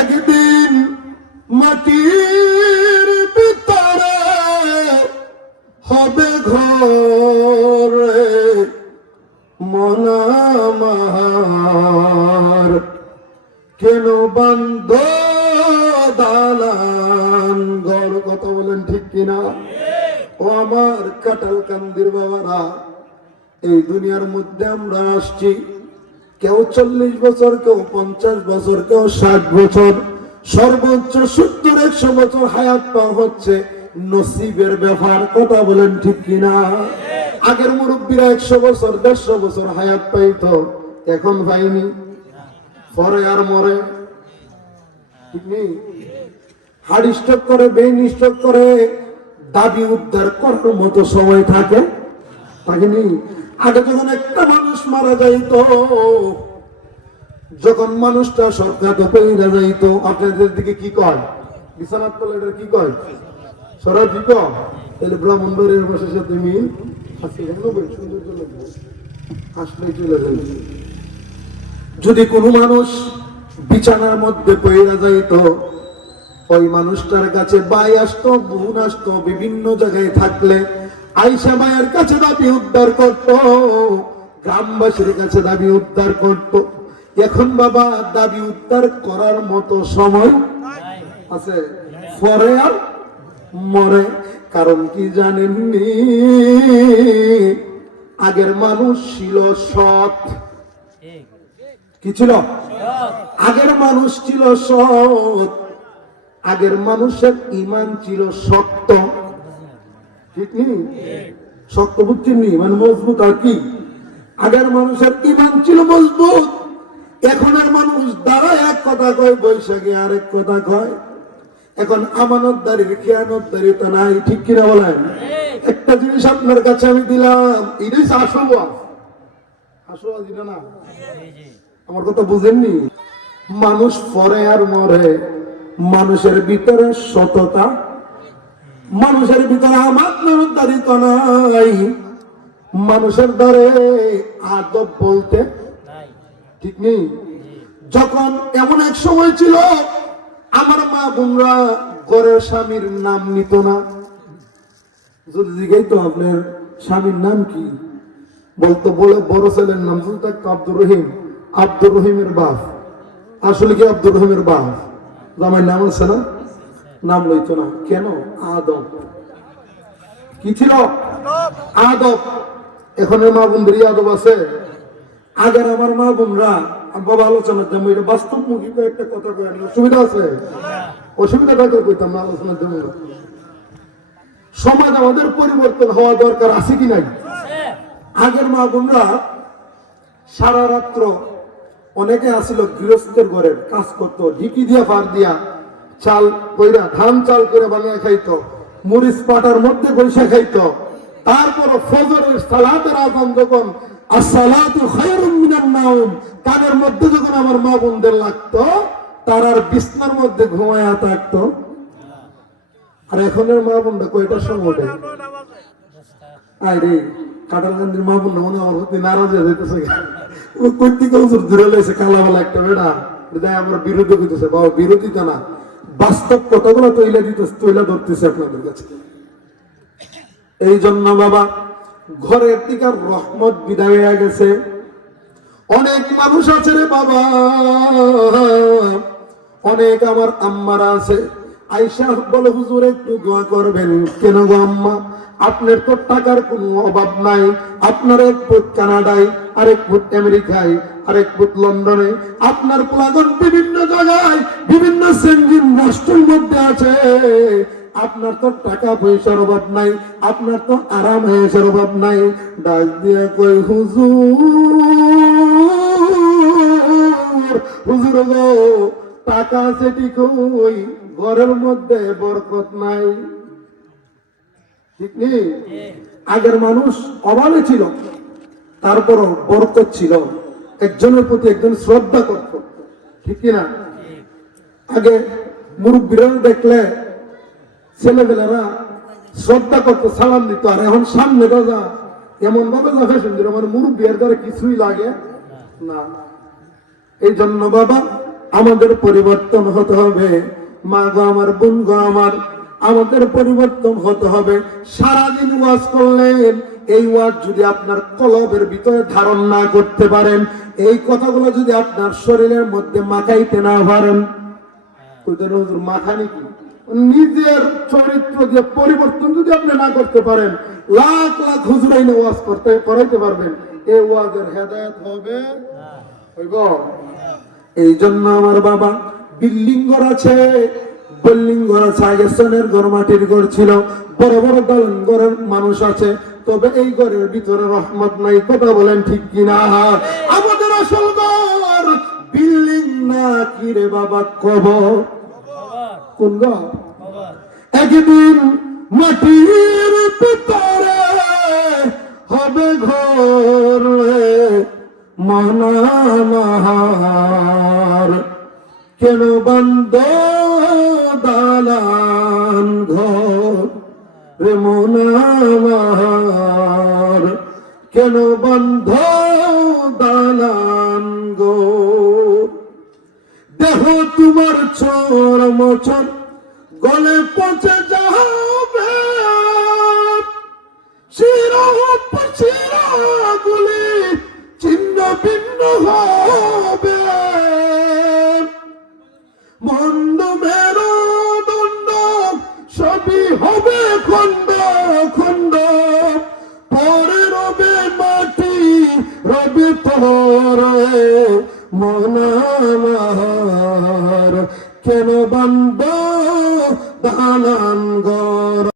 একদিন মাটির ভিতরে হবে ঘর মন আমার, কেন বান্ধ দালান ঘর? কথা বলেন ঠিক কিনা? ও আমার কাটাল কান্দির বাবারা, এই দুনিয়ার মধ্যে আমরা আসছি, কেউ 40 বছর, কেউ 50 বছর, কেউ 60 বছর, সর্বোচ্চ 70-100 বছর হায়াত পাওয়া হচ্ছে নসিবের ব্যাপার। কথা বলেন ঠিক কিনা? আগের মুরব্বীরা 100 বছর 150 বছর হায়াত পাইতো, এখন পাইনি, পরে আর মরে। ঠিক নেই? হার্ট স্ট্রোক করে, ব্রেইন স্ট্রোক করে, দাবি উদ্ধার করার মতো সময় থাকে থাকেনি। আগে যখন একটা মানুষ মারা যাইতো, যখন মানুষটা সরকার পেয়ে যাইতো, আপনাদের দিকে কি কয়? বিছানার তলে এটা কি কয়? সরা কি কয়? তাহলে ব্রাহ্মণবাড়ির ভাষার সাথে মিল আছে। আসলে চলে যাবে। যদি কোনো মানুষ বিছানার মধ্যে পড়ে যাইতো, ওই মানুষটার কাছে ভাই আসতো, বোন আসতো, বিভিন্ন জায়গায় থাকলে আইসা মায়ের কাছে দাবি উদ্ধার করত, গ্রামবাসীর কাছে দাবি উদ্ধার করত। এখন বাবা দাবি উদ্ধার করার মতো সময় আছে? পরে আর মরে। কারণ কি জানেননি? আগের মানুষ ছিল সৎ। কি ছিল? আগের মানুষ ছিল সৎ, আগের মানুষের ঈমান ছিল শক্ত। ঠিক নেই? শক্ত বুঝছেন নি? মানে মজবুত। আর কি? আগের মানুষের ঈমান ছিল মজবুত। এখনের মানুষ দাঁড়ায় এক কথা কয়, বৈশাখে আরেক কথা কয়। এখন আমানতদারির খেয়ানতদারিতা নাই। ঠিক কিনা বলেন? একটা জিনিস আপনার কাছে আমি দিলাম, এটাই আসল আসল দিলে না। আমার কথা বুঝেননি? মানুষ পরে আর মরে, মানুষের ভিতরে সততা, মানুষের ভিতরে আমানতদারিতা নাই, মানুষের ধরে আদব বলতে ঠিক নেই। যখন এমন এক সময় ছিল, আমার মা বোনরা ঘরের স্বামীর নাম নিত না। যদি জিজ্ঞাসা আপনার স্বামীর নাম কি, বলতো বলে বড় ছেলের নাম থাকতো আব্দুর রহিম। আব্দুর রহিমের বাপ। আসলে কি আব্দুর রহিমের বাপ? জামাই নাম আছে না, নাম লইতো না। কেন? আদব। কি ছিল? আদব। এখনের মা বোনদের আদব আছে? আগের আমার মা বোনরা, বাবা আলোচনার জন্য এটা বাস্তবমুখী একটা কথা কয়ে, অসুবিধা আছে? অসুবিধা থাকলে কইতাম না আলোচনার জন্য। সমাজ আমাদের পরিবর্তন হওয়া দরকার, আছে কি নাই? আগের মা বোনরা সারা রাত্র, অনেকে আসিল গৃহস্থের ঘরের কাজ করতো, ঢিকি দিয়া ফার দিয়া চাল কইরা, ধান চাল করে বানিয়ে খাইতো, মরিচ পাটার মধ্যে বৈশা খাইতো। তারপর ফজরের সালাতের আযান যখন আসসালাতু খায়রুম মিনান নাওম কানের মধ্যে যখন আমার মা বোনদের লাগতো, তার আর বিছনার মধ্যে ঘুমায়া থাকতো। আর এখনের মা বোনরা কয়টার সময় ওঠে? আরে কাটালকান্দির মা বোন মনে আমার প্রতি নারাজ হয়ে যেতেছে। ধরে লেছে কালাওয়ালা একটা বেড়া, আমার বিরোধী করতেছে। বাবা বিরোধিতা না, বাস্তব কতগুলো তৈলা ধরতেছে আপনাদের কাছে। এই জন্য বাবা ঘরের দিকে রহমত বিদায় হয়ে গেছে। অনেক মানুষ আছে রে বাবা, অনেক আমার আম্মারা আছে, আইসা বলে হুজুর একটু দোয়া করবেন। কেন গো আম্মা? আপনার তো টাকার কোনো অভাব নাই, আপনার এক ফুট কানাডায়, আরেক ফুট আমেরিকায়, আরেক ফুট লন্ডনে, আপনার প্লাগন বিভিন্ন জায়গায়, বিভিন্ন সেনজিন রাষ্ট্রের মধ্যে আছে। আপনার তো টাকা পয়সার অভাব নাই, আপনার তো আরাম আয়েশের অভাব নাই। ডাক দিয়া কই হুজুর, হুজুর গো টাকা আছে ঠিকই, ঘরের মধ্যে বরকত নাই। ঠিক নেই? আগের মানুষ অভাবে ছিল, তারপরও বরকত ছিল, একজনের প্রতি একজন শ্রদ্ধা করত। ঠিক কিনা? আগে মুরব্বীরা দেখলে ছেলেবেলারা শ্রদ্ধা করতো, সালাম দিত। আর এখন সামনে যা এমন ভাবে যাবে সুন্দর, আমার মুরব্বীর দ্বারা কিছুই লাগে না। এই জন্য বাবা আমাদের পরিবর্তন হতে হবে। মা গো আমার, বোন গো আমার, আমাদের পরিবর্তন হতে হবে। সারাদিন ওয়াজ করলেন, এই ওয়াজ যদি আপনার কলবের ভিতরে ধারণ না করতে পারেন, এই কথাগুলো যদি আপনার শরীরের মধ্যে মাখাইতে না পারেন, মাখানি কি নিজের চরিত্র দিয়ে পরিবর্তন যদি আপনি না করতে পারেন, লাখ লাখ হুজুর আইনে ওয়াজ করতে করাইতে পারবেন, এই ওয়াজের হেদায়েত হবে হইব। এই জন্য আমার বাবা, বিল্ডিং ঘর আছে, বিল্ডিং ঘর আছে, আগে সোনের ঘর, মাটির ঘর ছিল, বড় বড় দালান ঘরের মানুষ আছে, তবে এই ঘরের ভিতরে রহমত নাই। কথা বলেন ঠিক কিনা? আমাদের আসল ঘর বিল্ডিং না, কি রে বাবা, কবর। কোন ঘর? একদিন মাটির ভিতরে হবে ঘর মনামার, কেন বন্ধ দালান ঘর রে মনামার, কেন বন্ধ দালান ঘর। দেহ তোমার চর মোচর গলে পচে যাবে, শিরাগুলি ছিন্ন ভিন্ন হবে, মন্দ মেরুদণ্ড সবই হবে খন্ড খন্ড, পরে রবে মাটি রবে তরে মনামার, কেন বন্ধ দালান ঘর।